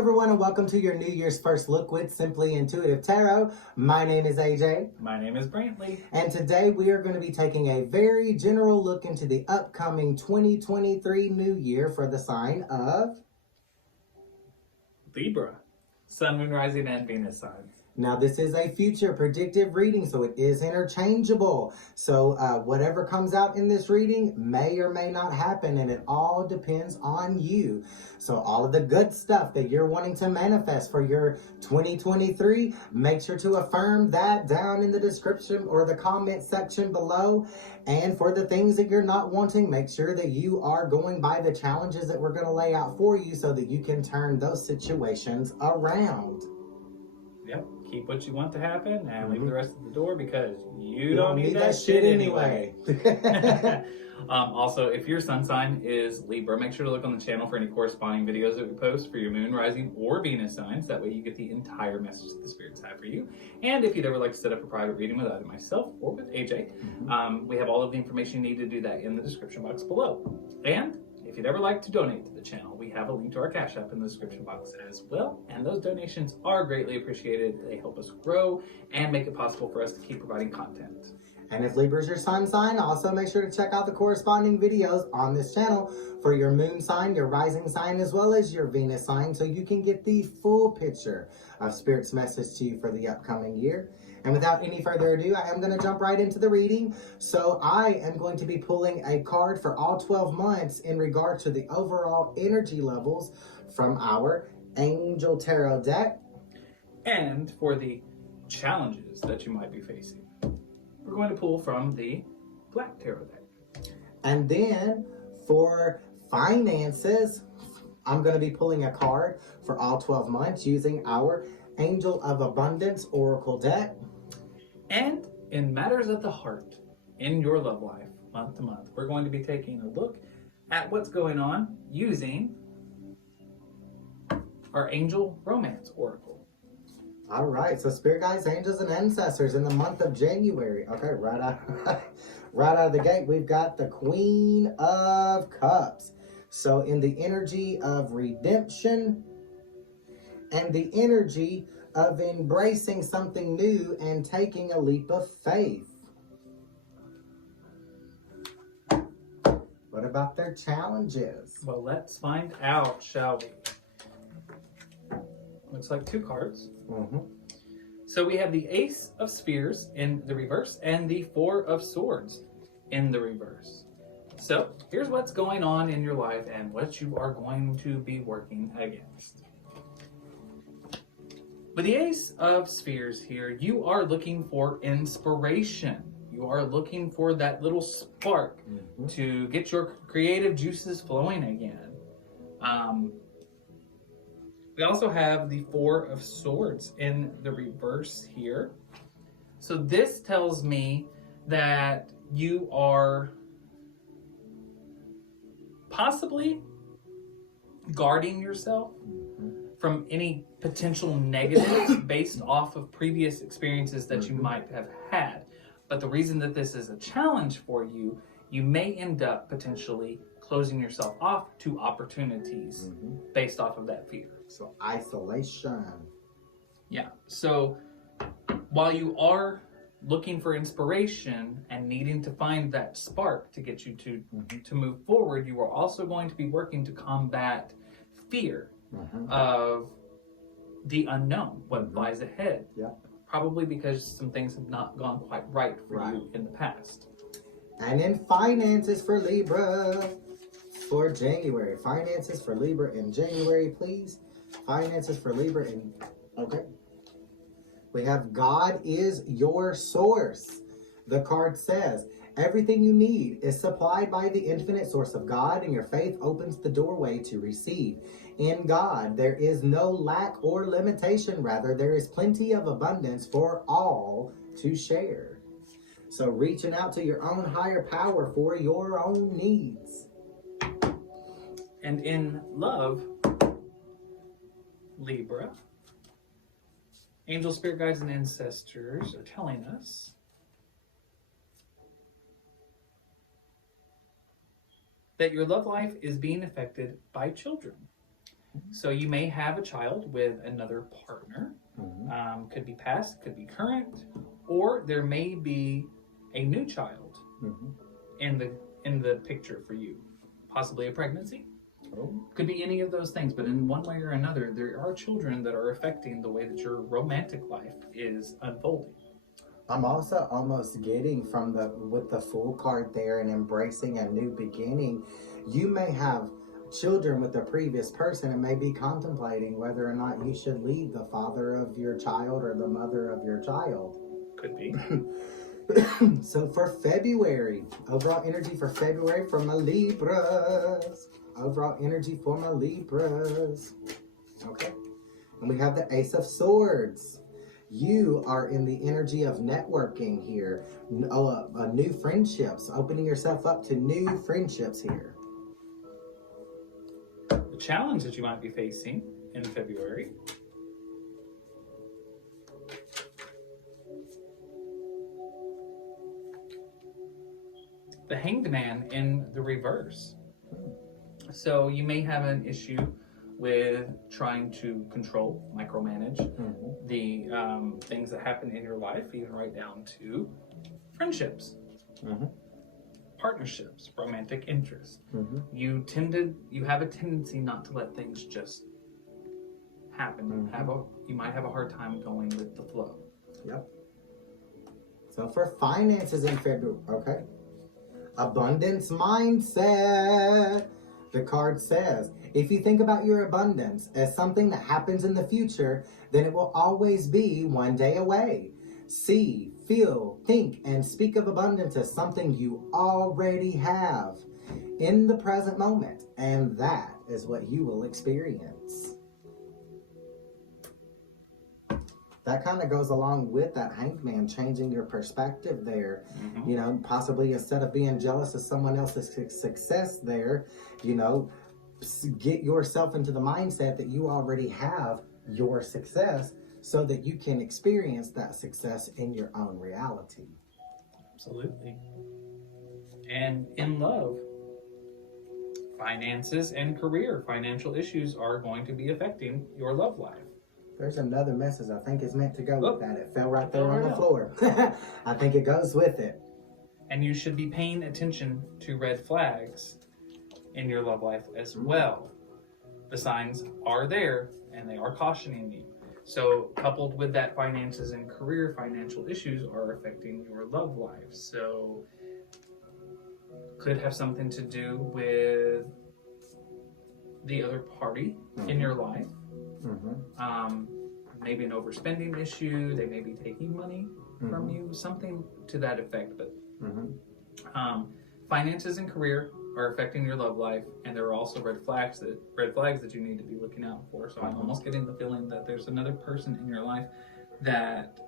everyone, and welcome to your New Year's first look with Simply Intuitive Tarot. My name is AJ. My name is Brantley. And today we are going to be taking a very general look into the upcoming 2023 New Year for the sign of Libra. Sun, Moon, Rising, and Venus signs. Now, this is a future predictive reading, so it is interchangeable. So whatever comes out in this reading may or may not happen, and it all depends on you. So all of the good stuff that you're wanting to manifest for your 2023, make sure to affirm that down in the description or the comment section below. And for the things that you're not wanting, make sure that you are going by the challenges that we're going to lay out for you so that you can turn those situations around. Yep. Keep what you want to happen and leave the rest at the door because you don't need that shit anyway. Also, if your sun sign is Libra, make sure to look on the channel for any corresponding videos that we post for your Moon, Rising, or Venus signs. That way you get the entire message that the spirits have for you. And if you'd ever like to set up a private reading with either myself or with AJ, we have all of the information you need to do that in the description box below. And if you'd ever like to donate to the channel, we have a link to our Cash App in the description box as well. And those donations are greatly appreciated. They help us grow and make it possible for us to keep providing content. And if Libra is your sun sign, also make sure to check out the corresponding videos on this channel for your moon sign, your rising sign, as well as your Venus sign, so you can get the full picture of Spirit's message to you for the upcoming year. And without any further ado, I am going to jump right into the reading. So I am going to be pulling a card for all 12 months in regard to the overall energy levels from our Angel Tarot deck. And for the challenges that you might be facing, we're going to pull from the Black Tarot deck. And then for finances, I'm going to be pulling a card for all 12 months using our Angel of Abundance Oracle deck. And in matters of the heart, in your love life, month to month, we're going to be taking a look at what's going on using our Angel Romance Oracle. All right, so Spirit Guides, Angels, and Ancestors in the month of January. Okay, right out of the gate, we've got the Queen of Cups. So in the energy of redemption and the energy of embracing something new and taking a leap of faith. What about their challenges? Well, let's find out, shall we? Looks like two cards. So we have the Ace of Spears in the reverse and the Four of Swords in the reverse. So here's what's going on in your life and what you are going to be working against. With the Ace of Spheres here, you are looking for inspiration. You are looking for that little spark to get your creative juices flowing again. We also have the Four of Swords in the reverse here. So this tells me that you are possibly guarding yourself from any potential negatives based off of previous experiences that you might have had. But the reason that this is a challenge for you, you may end up potentially closing yourself off to opportunities based off of that fear. So isolation. Yeah, so while you are looking for inspiration and needing to find that spark to get you to move forward, you are also going to be working to combat fear of the unknown, what lies ahead. Probably because some things have not gone quite right for you in the past. And in finances for Libra for January. Finances for Libra in January, please. Finances for Libra in... Okay. We have God is your source. The card says, everything you need is supplied by the infinite source of God, and your faith opens the doorway to receive. In God, there is no lack or limitation. Rather, there is plenty of abundance for all to share. So reaching out to your own higher power for your own needs. And in love, Libra, angel, spirit guides, and ancestors are telling us that your love life is being affected by children. So you may have a child with another partner. Could be past, could be current, or there may be a new child in the picture for you. Possibly a pregnancy. Could be any of those things, but in one way or another, there are children that are affecting the way that your romantic life is unfolding. I'm also almost getting from with the Fool card there and embracing a new beginning. You may have children with the previous person and may be contemplating whether or not you should leave the father of your child or the mother of your child. Could be. So for February, overall energy for February for my Libras. Overall energy for my Libras. Okay. And we have the Ace of Swords. You are in the energy of networking here. New friendships. Opening yourself up to new friendships here. The challenge that you might be facing in February. The Hanged Man in the reverse. So you may have an issue with trying to control, micromanage the things that happen in your life, even right down to friendships, partnerships, romantic interests. You have a tendency not to let things just happen. You might have a hard time going with the flow. Yep. So for finances in February, okay. Abundance mindset. The card says, if you think about your abundance as something that happens in the future, then it will always be one day away. See, feel, think, and speak of abundance as something you already have in the present moment, and that is what you will experience. That kind of goes along with that Hanged Man, changing your perspective there. You know, possibly instead of being jealous of someone else's success there, you know, get yourself into the mindset that you already have your success so that you can experience that success in your own reality. Absolutely. And in love, finances and career, financial issues are going to be affecting your love life. There's another message I think is meant to go with that. It fell right there on the floor. I think it goes with it. And you should be paying attention to red flags in your love life as well. The signs are there and they are cautioning you. So coupled with that, finances and career, financial issues are affecting your love life. So could have something to do with the other party in your life. Maybe an overspending issue. They may be taking money from you, something to that effect. But finances and career are affecting your love life, and there are also red flags that you need to be looking out for. So I'm almost getting the feeling that there's another person in your life that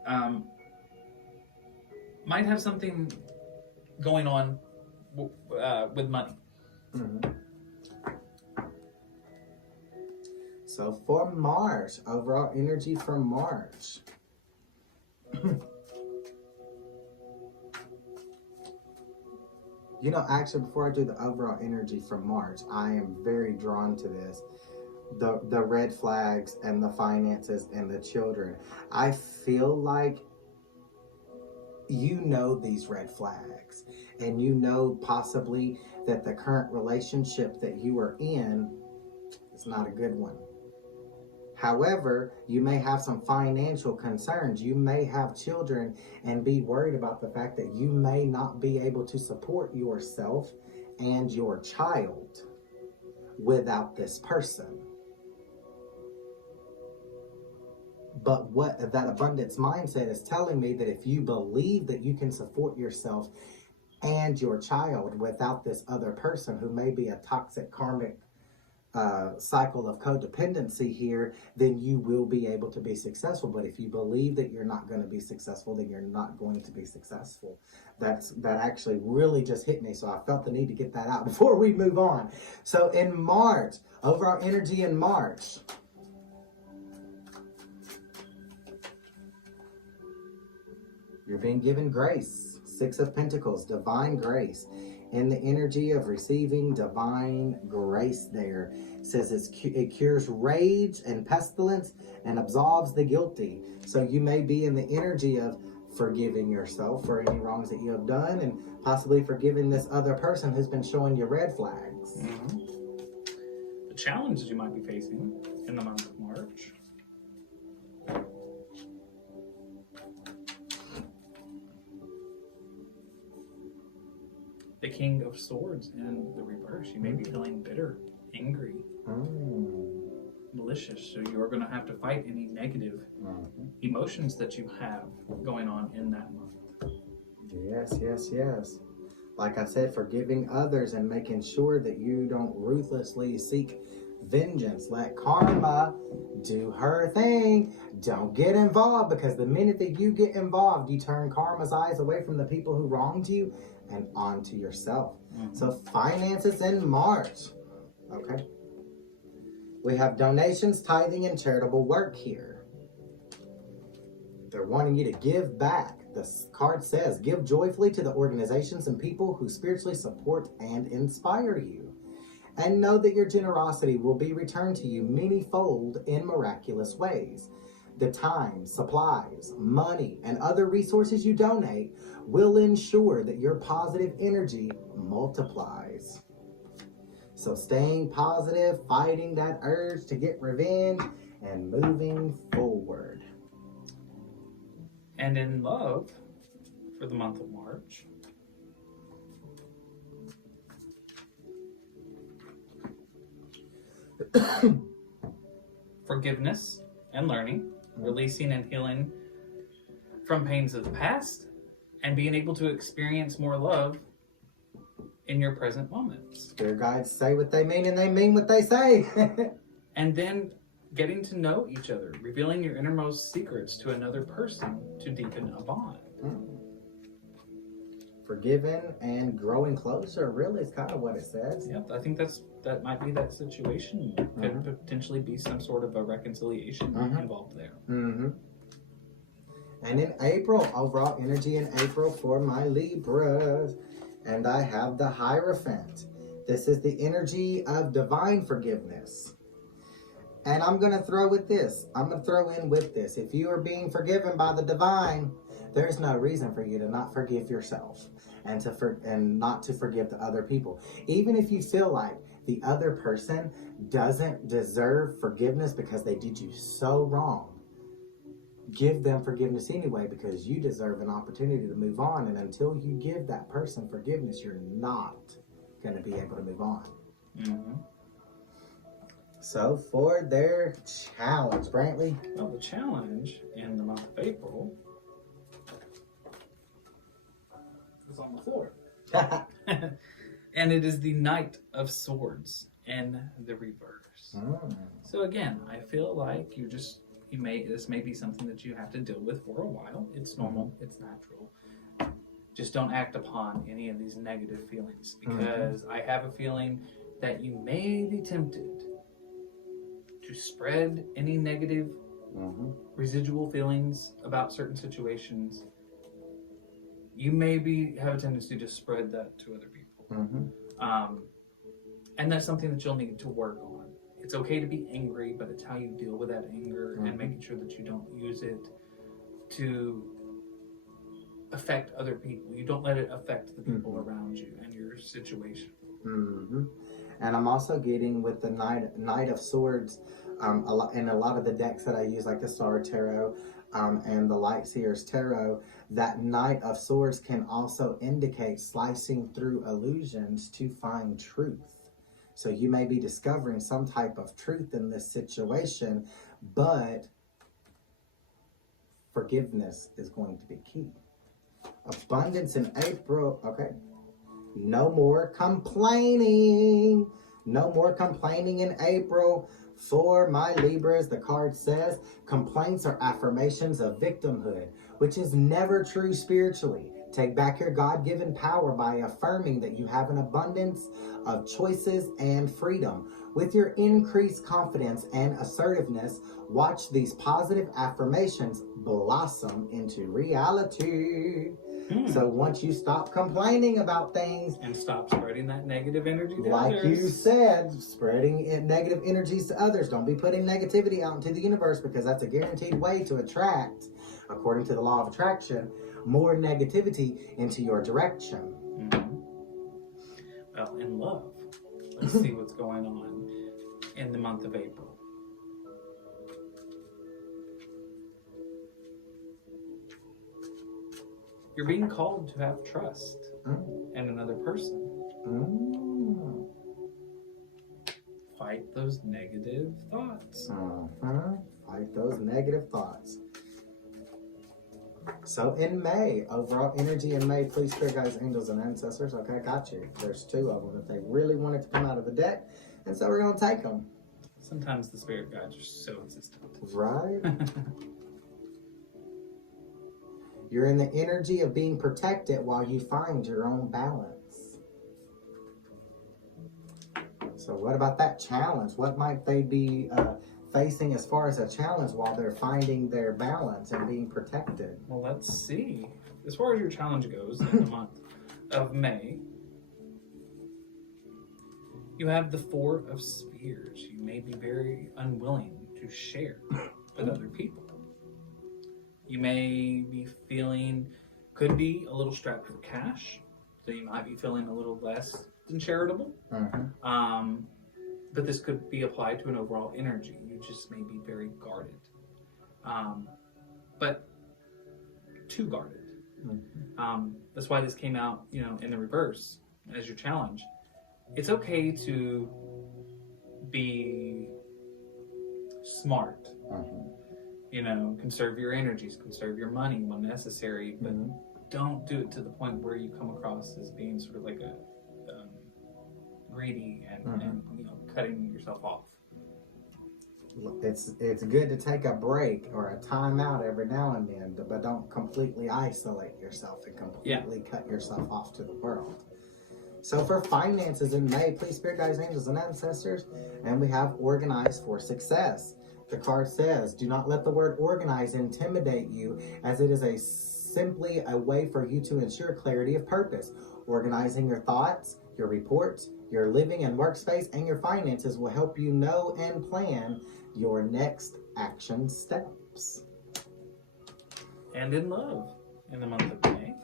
might have something going on with money. So for March, overall energy for March. You know, actually, before I do the overall energy for March, I am very drawn to this. The red flags and the finances and the children. I feel like you know these red flags. And you know possibly that the current relationship that you are in is not a good one. However, you may have some financial concerns. You may have children and be worried about the fact that you may not be able to support yourself and your child without this person. But what that abundance mindset is telling me, that if you believe that you can support yourself and your child without this other person who may be a toxic karmic cycle of codependency here, then you will be able to be successful. But if you believe that you're not going to be successful, then you're not going to be successful. That actually really just hit me, so I felt the need to get that out before we move on. So in March, overall energy in March, you're being given grace. 6 of Pentacles, divine grace. in the energy of receiving divine grace there. It says it cures rage and pestilence and absolves the guilty. So you may be in the energy of forgiving yourself for any wrongs that you have done, and possibly forgiving this other person who's been showing you red flags. Mm-hmm. The challenges you might be facing in the month of March. The King of Swords in the reverse. You may be feeling bitter, angry, malicious. So you are going to have to fight any negative emotions that you have going on in that month. Yes, yes, yes. Like I said, forgiving others and making sure that you don't ruthlessly seek vengeance. Let karma do her thing. Don't get involved, because the minute that you get involved, you turn karma's eyes away from the people who wronged you and onto yourself. So finances in March. Okay. We have donations, tithing, and charitable work here. They're wanting you to give back. The card says, give joyfully to the organizations and people who spiritually support and inspire you. And know that your generosity will be returned to you many-fold in miraculous ways. The time, supplies, money, and other resources you donate will ensure that your positive energy multiplies. So staying positive, fighting that urge to get revenge, and moving forward. And in love, for the month of March, forgiveness and learning, releasing and healing from pains of the past, and being able to experience more love in your present moments. Spirit guides say what they mean and they mean what they say. And then getting to know each other, revealing your innermost secrets to another person to deepen a bond. Forgiven and growing closer, really, is kind of what it says. Yep, I think that might be that situation. Could potentially be some sort of a reconciliation involved there. And in April, overall energy in April for my Libras. And I have the Hierophant. This is the energy of divine forgiveness. And I'm going to throw with this. I'm going to throw in with this. If you are being forgiven by the divine, there's no reason for you to not forgive yourself and not to forgive the other people. Even if you feel like the other person doesn't deserve forgiveness because they did you so wrong, give them forgiveness anyway, because you deserve an opportunity to move on. And until you give that person forgiveness, you're not going to be able to move on. So for their challenge, Brantley. Well, the challenge in the month of April is on the floor. And it is the Knight of Swords in the reverse. So again, I feel like this may be something that you have to deal with for a while. It's normal, it's natural. Just don't act upon any of these negative feelings, because I have a feeling that you may be tempted to spread any negative residual feelings about certain situations. You maybe have a tendency to spread that to other people. And that's something that you'll need to work on. It's okay to be angry, but it's how you deal with that anger and making sure that you don't use it to affect other people. You don't let it affect the people around you and your situation. And I'm also getting with the Knight of Swords, in a lot of the decks that I use, like the Star Tarot and the Light Seers Tarot, that Knight of Swords can also indicate slicing through illusions to find truth. So you may be discovering some type of truth in this situation, but forgiveness is going to be key. Abundance in April. Okay. No more complaining. No more complaining in April for my Libras. The card says complaints are affirmations of victimhood, which is never true spiritually. Take back your God-given power by affirming that you have an abundance of choices and freedom. With your increased confidence and assertiveness, watch these positive affirmations blossom into reality. So once you stop complaining about things and stop spreading that negative energy to like others. you said, spreading negative energies to others. Don't be putting negativity out into the universe, because that's a guaranteed way to attract, according to the law of attraction, more negativity into your direction. Well, in love, let's see what's going on in the month of April. You're being called to have trust in another person. Fight those negative thoughts. Fight those negative thoughts. So in May, overall energy in May, please, spirit guides, angels, and ancestors. Okay, got you. There's 2 of them if they really want it to come out of the deck. And so we're going to take them. Sometimes the spirit guides are so insistent. Right? You're in the energy of being protected while you find your own balance. So what about that challenge? What might they be facing as far as a challenge while they're finding their balance and being protected? Well, let's see. As far as your challenge goes in the month of May, you have the 4 of Spears. You may be very unwilling to share with other people. You may be feeling, could be a little strapped with cash, so you might be feeling a little less than charitable. But this could be applied to an overall energy. You just may be very guarded, but too guarded. That's why this came out, in the reverse as your challenge. It's okay to be smart. Conserve your energies, conserve your money when necessary, but don't do it to the point where you come across as being sort of like a greedy and cutting yourself off. It's good to take a break or a time out every now and then, but don't completely isolate yourself and completely cut yourself off to the world. So for finances in May, please, spirit guides, angels, and ancestors, and we have organized for success. The card says, do not let the word organize intimidate you, as it is simply a way for you to ensure clarity of purpose. Organizing your thoughts, your reports, your living and workspace, and your finances will help you know and plan your next action steps. And in love, in the month of May,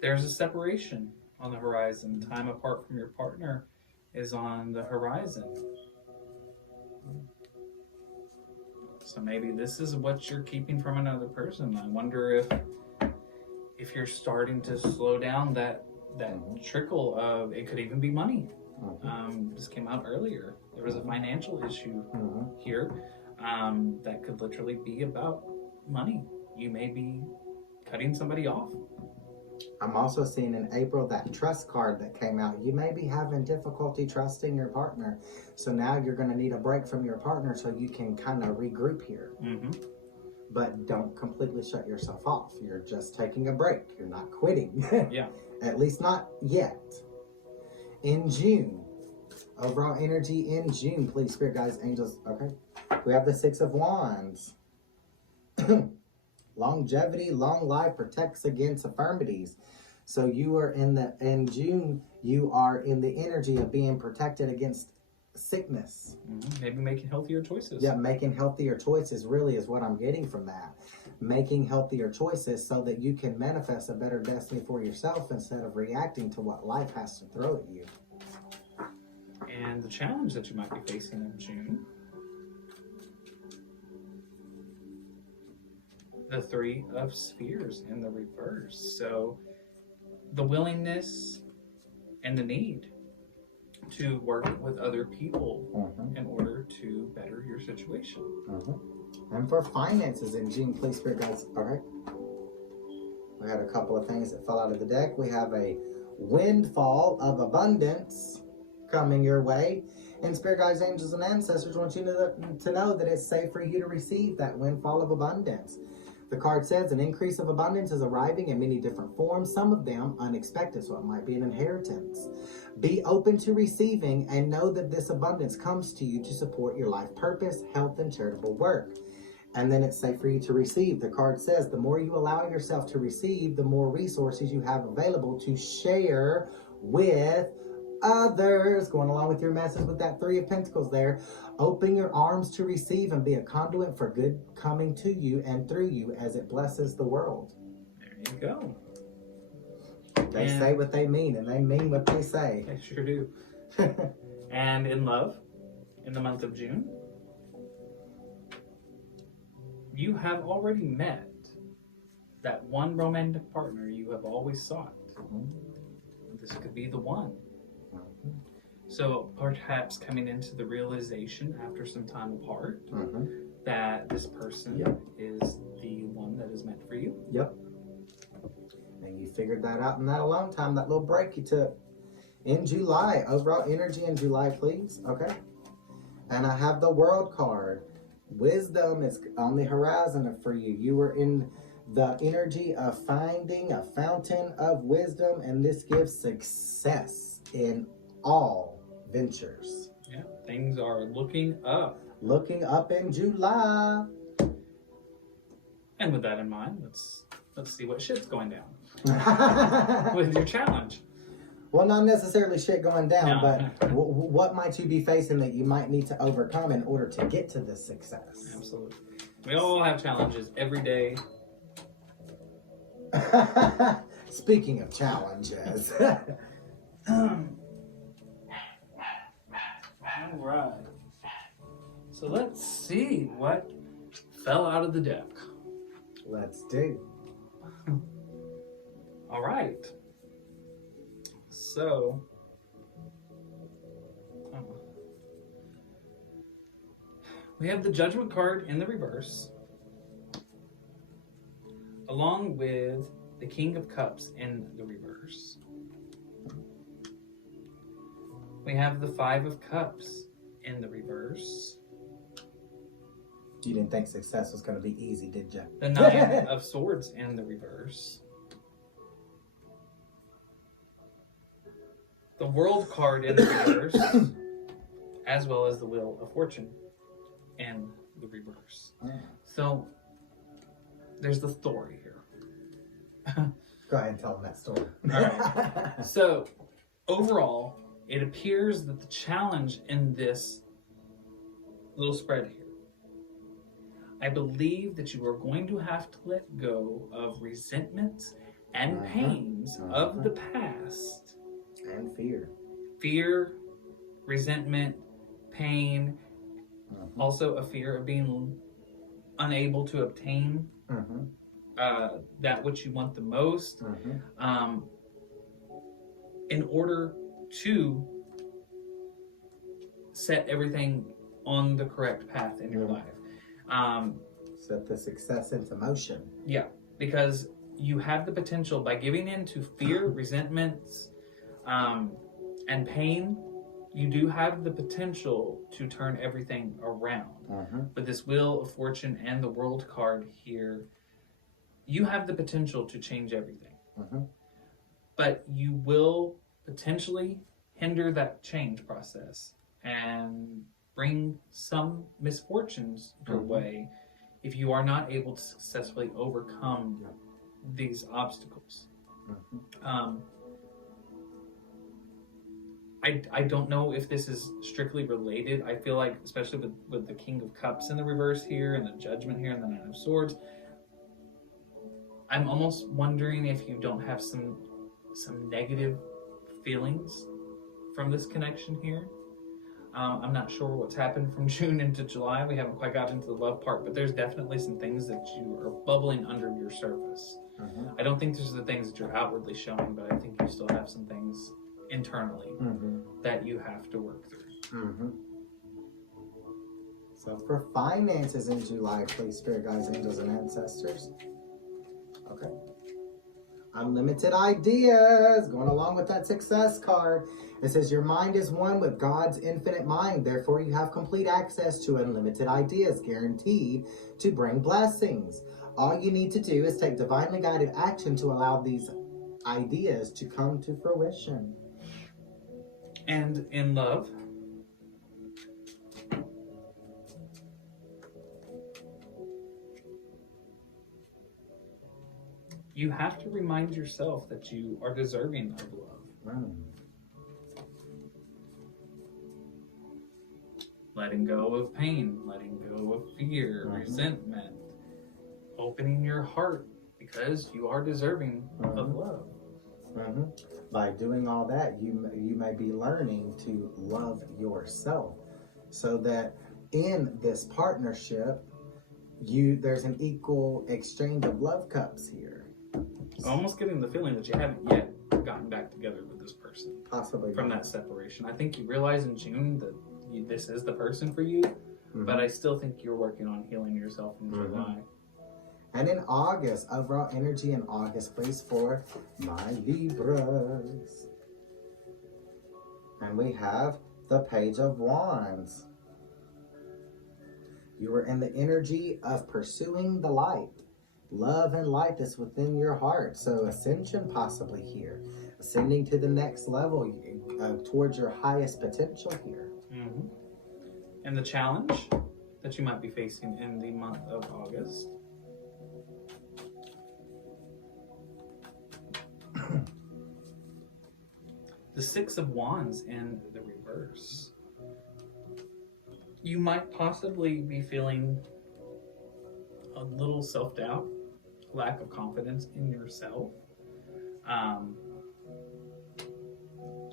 there's a separation on the horizon. Time apart from your partner is on the horizon. So maybe this is what you're keeping from another person. I wonder if you're starting to slow down that trickle of, it could even be money. This came out earlier. There was a financial issue here that could literally be about money. You may be cutting somebody off. I'm also seeing in April that trust card that came out. You may be having difficulty trusting your partner. So now you're going to need a break from your partner so you can kind of regroup here. But don't completely shut yourself off. You're just taking a break. You're not quitting. At least not yet. In June, overall energy in June, please, spirit guides, angels. Okay. We have the 6 of Wands. Longevity, long life protects against infirmities. So you are in June, you are in the energy of being protected against sickness. Maybe making healthier choices. Yeah, making healthier choices really is what I'm getting from that. Making healthier choices so that you can manifest a better destiny for yourself instead of reacting to what life has to throw at you. And the challenge that you might be facing in June, the 3 of Spheres in the reverse. So the willingness and the need to work with other people in order to better your situation. And for finances in June, please, spirit guides. All right. We had a couple of things that fell out of the deck. We have a windfall of abundance coming your way. And spirit guides, angels, and ancestors want you to know that it's safe for you to receive that windfall of abundance. The card says an increase of abundance is arriving in many different forms, some of them unexpected, so it might be an inheritance. Be open to receiving and know that this abundance comes to you to support your life purpose, health, and charitable work. And then it's safe for you to receive. The card says the more you allow yourself to receive, the more resources you have available to share with others. Going along with your message with that Three of Pentacles there. Open your arms to receive and be a conduit for good coming to you and through you as it blesses the world. There you go. They say what they mean and they mean what they say. They sure do. And in love, in the month of June, you have already met that one romantic partner you have always sought. This could be the one. So perhaps coming into the realization after some time apart that this person is the one that is meant for you. Yep. And you figured that out in that alone time, that little break you took in July. Overall energy in July, please. Okay. And I have the World card. Wisdom is on the horizon for you. You were in the energy of finding a fountain of wisdom, and this gives success in all ventures. Yeah, things are looking up. Looking up in July. And with that in mind, let's see what shit's going down with your challenge. Well, not necessarily shit going down, No. but what might you be facing that you might need to overcome in order to get to this success? Absolutely. We all have challenges every day. Speaking of challenges. All right. So let's see what fell out of the deck. Let's do. All right. So, we have the Judgment card in the reverse, along with the King of Cups in the reverse. We have the Five of Cups in the reverse. You didn't think success was going to be easy, did you? The Nine of Swords in the reverse. The World card in the reverse, as well as the Wheel of Fortune in the reverse. So, there's the story here. Go ahead and tell them that story. All right. So, overall, it appears that the challenge in this little spread here, I believe that you are going to have to let go of resentments and pains of the past. And fear. Fear, resentment, pain, also a fear of being unable to obtain that which you want the most, in order to set everything on the correct path in your life. Set the success into motion. Yeah, because you have the potential by giving in to fear, resentments, and pain, you do have the potential to turn everything around. But this Wheel of Fortune and the World card here, you have the potential to change everything. But you will potentially hinder that change process and bring some misfortunes your way if you are not able to successfully overcome these obstacles. I don't know if this is strictly related. I feel like, especially with the King of Cups in the reverse here, and the Judgment here, and the Nine of Swords, I'm almost wondering if you don't have some negative feelings from this connection here. I'm not sure what's happened from June into July. We haven't quite gotten into the love part, but there's definitely some things that you are bubbling under your surface. I don't think these are the things that you're outwardly showing, but I think you still have some things internally that you have to work through. So for finances in July, please, Spirit Guides, Angels, and Ancestors. Okay. Unlimited ideas, going along with that success card. It says your mind is one with God's infinite mind. Therefore, you have complete access to unlimited ideas, guaranteed to bring blessings. All you need to do is take divinely guided action to allow these ideas to come to fruition. And in love, you have to remind yourself that you are deserving of love. Letting go of pain, letting go of fear, resentment, opening your heart because you are deserving of love. By doing all that, you may be learning to love yourself, so that in this partnership, there's an equal exchange of love cups here. Almost getting the feeling that you haven't yet gotten back together with this person. Possibly from that separation. I think you realize in June that this is the person for you, but I still think you're working on healing yourself in July. And in August, overall energy in August, please, for my Libras. And we have the Page of Wands. You are in the energy of pursuing the light. Love and light is within your heart. So ascension possibly here. Ascending to the next level towards your highest potential here. And the challenge that you might be facing in the month of August. The Six of Wands in the reverse. You might possibly be feeling a little self-doubt, lack of confidence in yourself,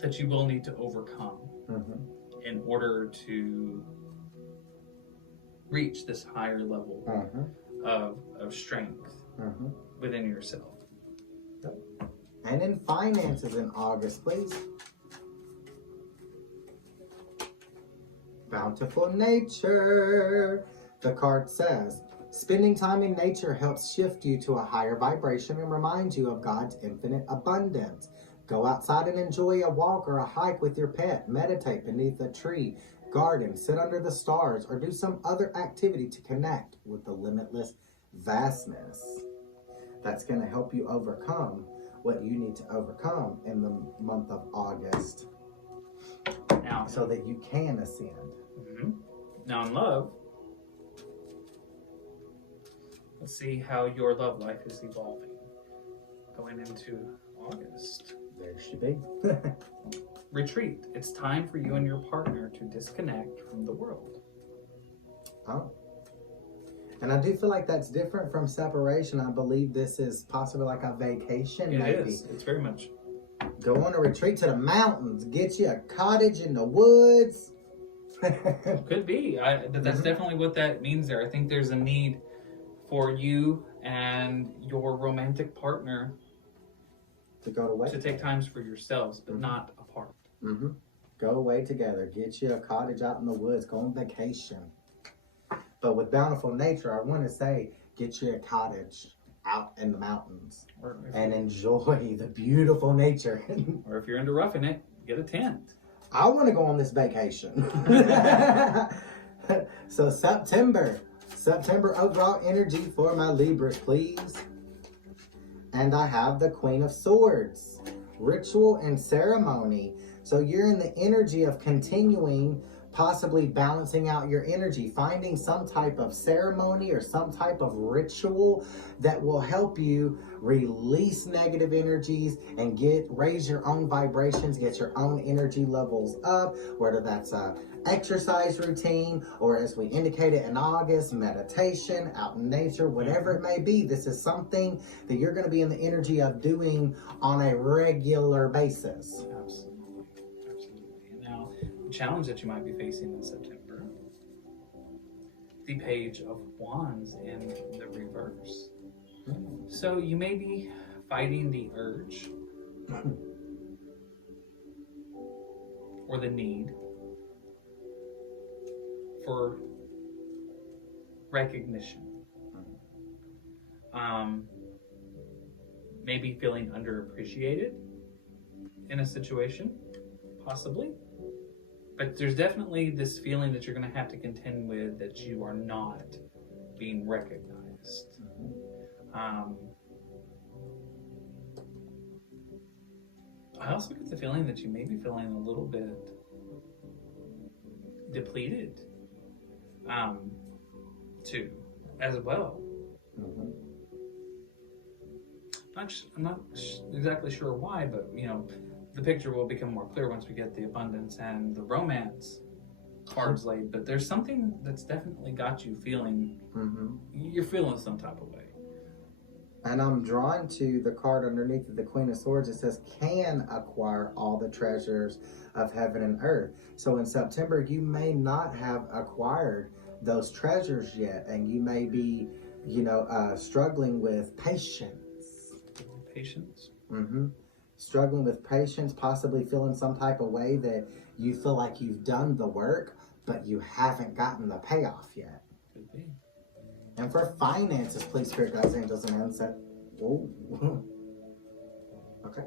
that you will need to overcome in order to reach this higher level of strength within yourself. And in finances in August, please. Bountiful nature. The card says, spending time in nature helps shift you to a higher vibration and reminds you of God's infinite abundance. Go outside and enjoy a walk or a hike with your pet. Meditate beneath a tree, garden, sit under the stars, or do some other activity to connect with the limitless vastness. That's going to help you overcome what you need to overcome in the month of August. Now, so that you can ascend. Now in love, let's see how your love life is evolving going into August. There she be. Retreat. It's time for you and your partner to disconnect from the world. Oh. And I do feel like that's different from separation. I believe this is possibly like a vacation, maybe. It is. It's very much. Go on a retreat to the mountains. Get you a cottage in the woods. Could be. That's definitely what that means there. I think there's a need for you and your romantic partner to go away. To take times for yourselves, but not apart. Go away together. Get you a cottage out in the woods. Go on vacation. But with bountiful nature, I want to say, get you a cottage out in the mountains and enjoy the beautiful nature. Or if you're into roughing it, get a tent. I want to go on this vacation. So September overall energy for my Libras, please. And I have the Queen of Swords, ritual and ceremony. So you're in the energy of continuing, possibly balancing out your energy, finding some type of ceremony or some type of ritual that will help you release negative energies and raise your own vibrations, get your own energy levels up, whether that's a exercise routine or, as we indicated in August, meditation, out in nature, whatever it may be. This is something that you're going to be in the energy of doing on a regular basis. Absolutely. Now, the challenge that you might be facing in September, the Page of Wands in the reverse. So you may be fighting the urge or the need for recognition. Maybe feeling underappreciated in a situation, possibly. But there's definitely this feeling that you're going to have to contend with, that you are not being recognized. I also get the feeling that you may be feeling a little bit depleted, too, as well. Mm-hmm. I'm not exactly sure why, but the picture will become more clear once we get the abundance and the romance cards laid. But there's something that's definitely got you feeling. Mm-hmm. You're feeling some type of way. And I'm drawn to the card underneath of the Queen of Swords. It says, can acquire all the treasures of heaven and earth. So in September, you may not have acquired those treasures yet. And you may be, struggling with patience. Patience? Mm-hmm. Struggling with patience, possibly feeling some type of way that you feel like you've done the work, but you haven't gotten the payoff yet. Could be. And for finances, please, Spirit Guides, Angels, and Ancestors. Whoa. Okay.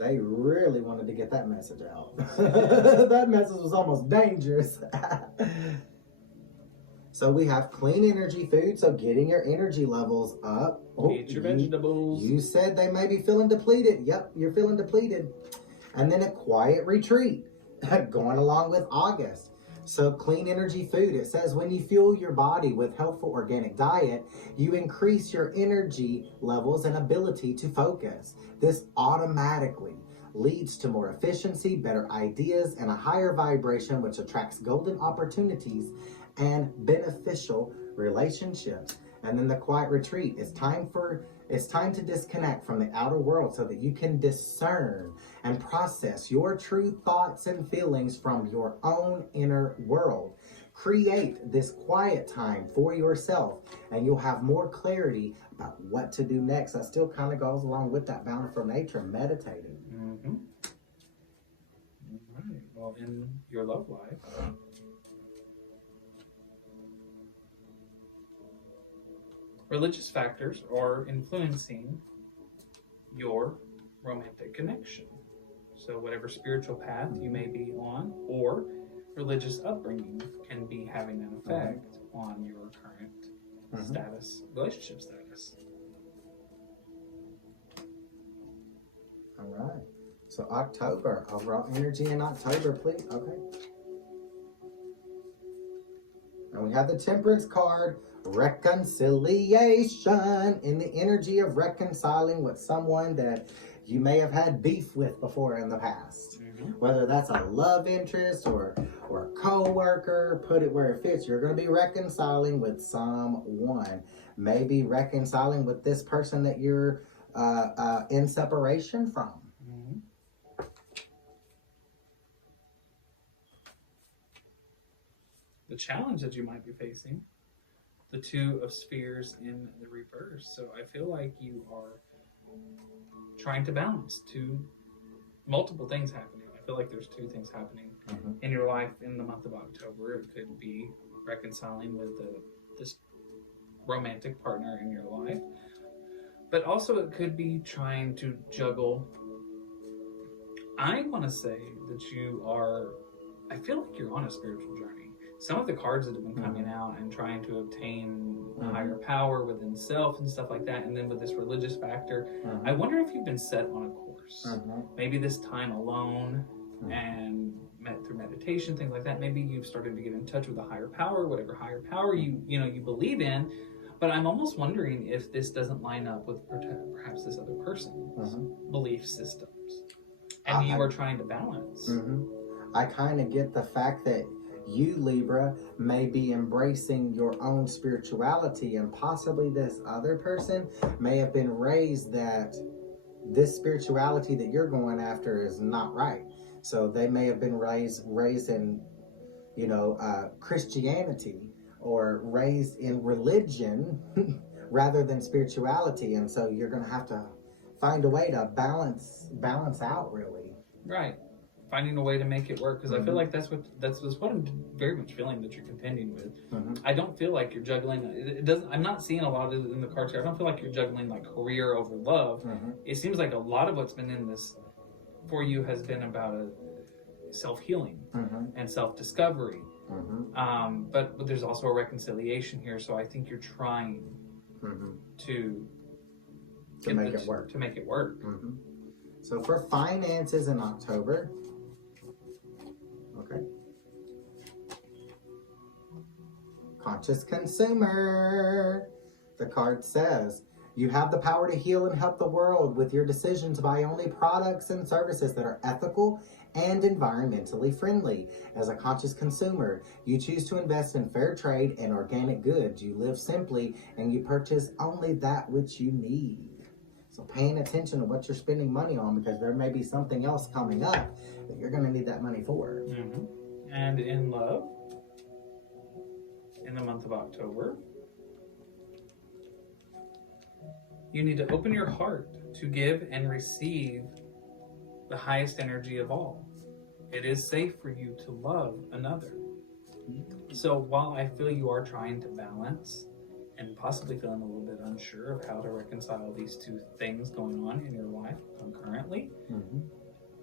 They really wanted to get that message out. That message was almost dangerous. So we have clean energy food, so getting your energy levels up. Eat your vegetables. You said they may be feeling depleted. Yep, you're feeling depleted. And then a quiet retreat, going along with August. So clean energy food, it says when you fuel your body with healthful organic diet, you increase your energy levels and ability to focus. This automatically leads to more efficiency, better ideas, and a higher vibration, which attracts golden opportunities and beneficial relationships. And then the quiet retreat, it's time to disconnect from the outer world so that you can discern and process your true thoughts and feelings from your own inner world. Create this quiet time for yourself and you'll have more clarity about what to do next. That still kind of goes along with that bountiful nature, meditating. Mm-hmm. All right. Well, in your love life, religious factors are influencing your romantic connection. So whatever spiritual path you may be on or religious upbringing can be having an effect on your current status, relationship status. All right. So October, overall energy in October, please. Okay. And we have the Temperance card, reconciliation, in the energy of reconciling with someone that you may have had beef with before in the past. Whether that's a love interest or a co-worker, put it where it fits. You're going to be reconciling with someone. Maybe reconciling with this person that you're in separation from. The challenge that you might be facing, the Two of Spheres in the reverse. So I feel like you are trying to balance multiple things happening. I feel like there's two things happening in your life in the month of October. It could be reconciling with this romantic partner in your life, but also it could be trying to juggle. I want to say that I feel like you're on a spiritual journey. Some of the cards that have been coming out and trying to obtain a higher power within self and stuff like that, and then with this religious factor, I wonder if you've been set on a course. Maybe this time alone and through meditation, things like that. Maybe you've started to get in touch with a higher power, whatever higher power you believe in. But I'm almost wondering if this doesn't line up with perhaps this other person's belief systems, and you are trying to balance. I kind of get the fact that you, Libra, may be embracing your own spirituality, and possibly this other person may have been raised that this spirituality that you're going after is not right. So they may have been raised in, Christianity, or raised in religion rather than spirituality. And so you're going to have to find a way to balance out, really. Right. Finding a way to make it work, because I feel like that's what I'm very much feeling that you're contending with. I don't feel like you're juggling. It doesn't. I'm not seeing a lot of it in the cards here. I don't feel like you're juggling like career over love. It seems like a lot of what's been in this for you has been about a self-healing and self-discovery. But there's also a reconciliation here. So I think you're trying to make it work. To make it work. So for finances in October, okay. Conscious consumer. The card says, you have the power to heal and help the world with your decision to buy only products and services that are ethical and environmentally friendly. As a conscious consumer, you choose to invest in fair trade and organic goods. You live simply and you purchase only that which you need. So paying attention to what you're spending money on, because there may be something else coming up that you're going to need that money for. And in love, in the month of October, you need to open your heart to give and receive the highest energy of all. It is safe for you to love another. So while I feel you are trying to balance and possibly feeling a little bit unsure of how to reconcile these two things going on in your life concurrently,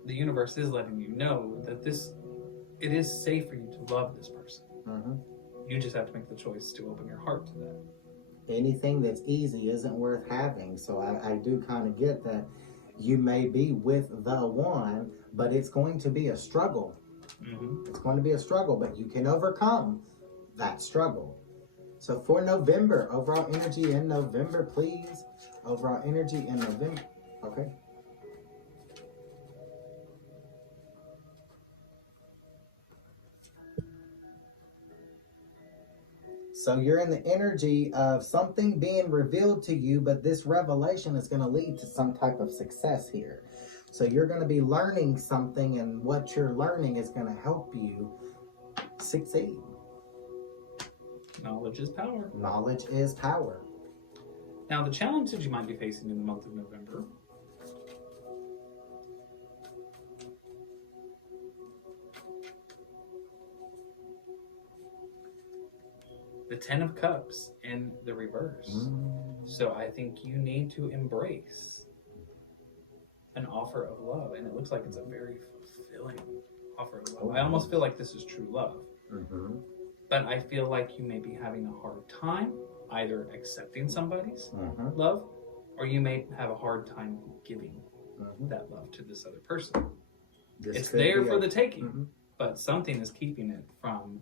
the universe is letting you know that it is safe for you to love this person. You just have to make the choice to open your heart to that. Anything that's easy isn't worth having. So I do kind of get that you may be with the one, but it's going to be a struggle. It's going to be a struggle, but you can overcome that struggle. So for November, overall energy in November, please. Overall energy in November. Okay. So you're in the energy of something being revealed to you, but this revelation is going to lead to some type of success here. So you're going to be learning something, and what you're learning is going to help you succeed. Knowledge is power. Knowledge is power. Now, the challenge that you might be facing in the month of November the 10 of Cups in the reverse. So I think you need to embrace an offer of love. And it looks like it's a very fulfilling offer of love. I almost feel like this is true love. But I feel like you may be having a hard time either accepting somebody's love, or you may have a hard time giving that love to this other person. It's there for the taking, but something is keeping it from...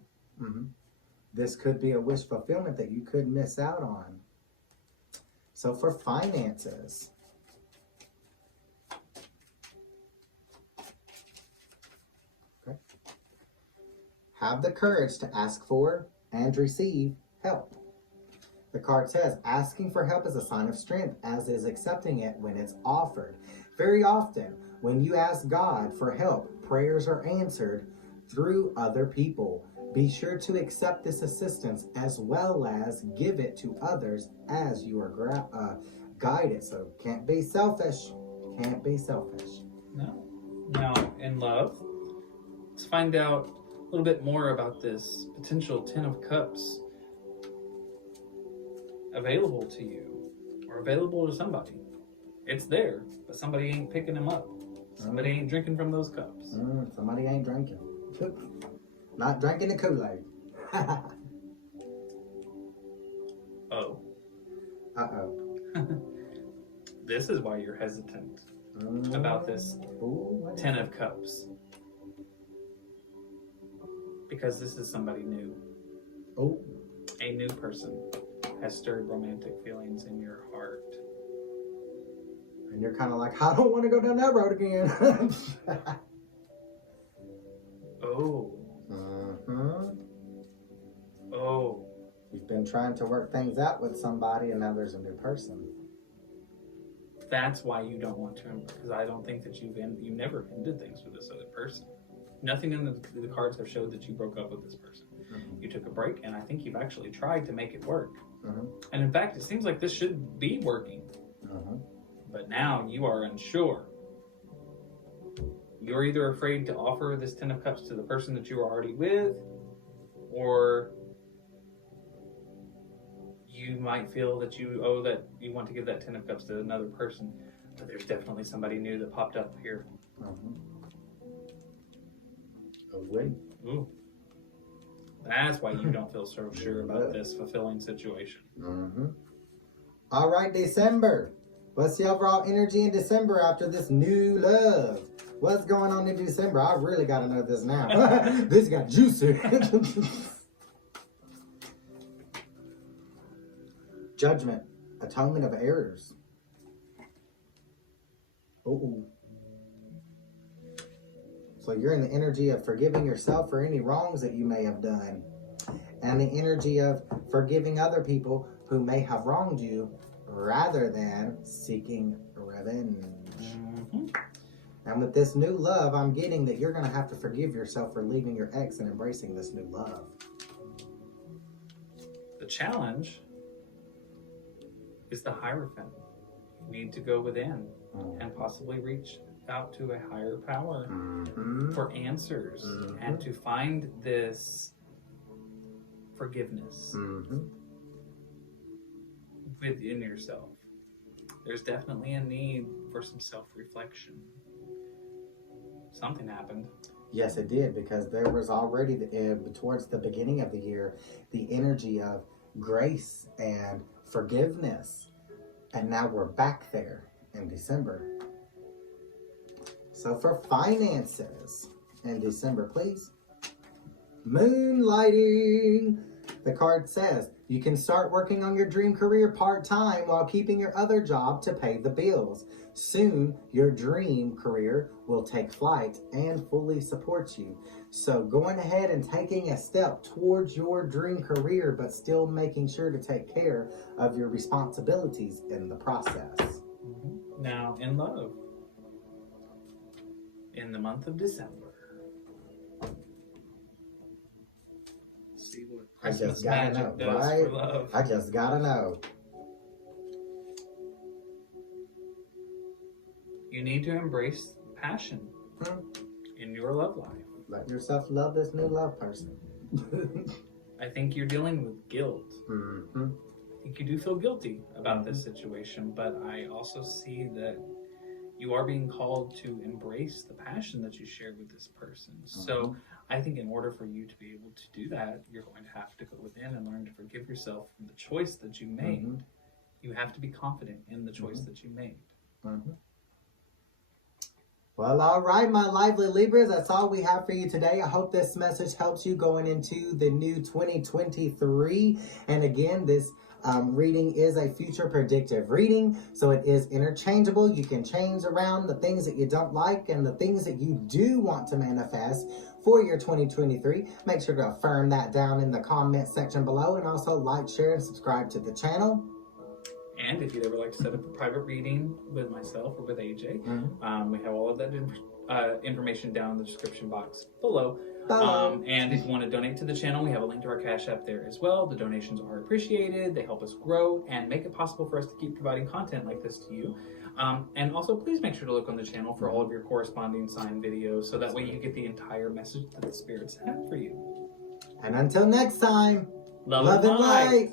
This could be a wish fulfillment that you could miss out on. So for finances, okay, have the courage to ask for and receive help. The card says asking for help is a sign of strength, as is accepting it when it's offered. Very often, when you ask God for help, prayers are answered through other people. Be sure to accept this assistance as well as give it to others as you are guided. So can't be selfish. Can't be selfish. No. Now, in love, let's find out a little bit more about this potential 10 of Cups available to you or available to somebody. It's there, but somebody ain't picking them up. Somebody ain't drinking from those cups. Somebody ain't drinking. Not drinking the Kool-Aid. Oh. Uh-oh. This is why you're hesitant about this 10 of Cups. Because this is somebody new. Oh. A new person has stirred romantic feelings in your heart. And you're kind of like, I don't want to go down that road again. Oh. Oh. You've been trying to work things out with somebody, and now there's a new person. That's why you don't want to, because I don't think that you never ended things with this other person. Nothing in the cards have showed that you broke up with this person. You took a break, and I think you've actually tried to make it work. And in fact, it seems like this should be working. But now you are unsure. You're either afraid to offer this 10 of Cups to the person that you are already with, or you might feel that you want to give that 10 of Cups to another person. But there's definitely somebody new that popped up here. Ooh. That's why you don't feel so sure about this fulfilling situation. All right, December. What's the overall energy in December after this new love? What's going on in December? I really got to know this now. This got juicy. Judgment. Atonement of errors. Oh. So you're in the energy of forgiving yourself for any wrongs that you may have done. And the energy of forgiving other people who may have wronged you rather than seeking revenge. Mm-hmm. And with this new love, I'm getting that you're going to have to forgive yourself for leaving your ex and embracing this new love. The challenge is the Hierophant. You need to go within and possibly reach out to a higher power for answers and to find this forgiveness within yourself. There's definitely a need for some self-reflection. Something happened. Yes, it did, because there was already, towards the beginning of the year, the energy of grace and forgiveness. And now we're back there in December. So for finances in December, please. Moonlighting. The card says, you can start working on your dream career part-time while keeping your other job to pay the bills. Soon, your dream career will take flight and fully support you. So going ahead and taking a step towards your dream career, but still making sure to take care of your responsibilities in the process. Now, in love, in the month of December, see what Christmas magic does for love. I just gotta know. You need to embrace passion in your love life. Let yourself love this new love person. I think you're dealing with guilt. I think you do feel guilty about this situation, but I also see that you are being called to embrace the passion that you share with this person. So I think in order for you to be able to do that, you're going to have to go within and learn to forgive yourself for the choice that you made. You have to be confident in the choice that you made. Well, all right, my lively Libras, that's all we have for you today. I hope this message helps you going into the new 2023. And again, this reading is a future predictive reading, so it is interchangeable. You can change around the things that you don't like and the things that you do want to manifest for your 2023. Make sure to affirm that down in the comment section below, and also like, share, and subscribe to the channel. And if you'd ever like to set up a private reading with myself or with AJ, we have all of that information down in the description box below. And if you want to donate to the channel, we have a link to our Cash App there as well. The donations are appreciated. They help us grow and make it possible for us to keep providing content like this to you. And also, please make sure to look on the channel for all of your corresponding sign videos, so that way you get the entire message that the spirits have for you. And until next time, love and light.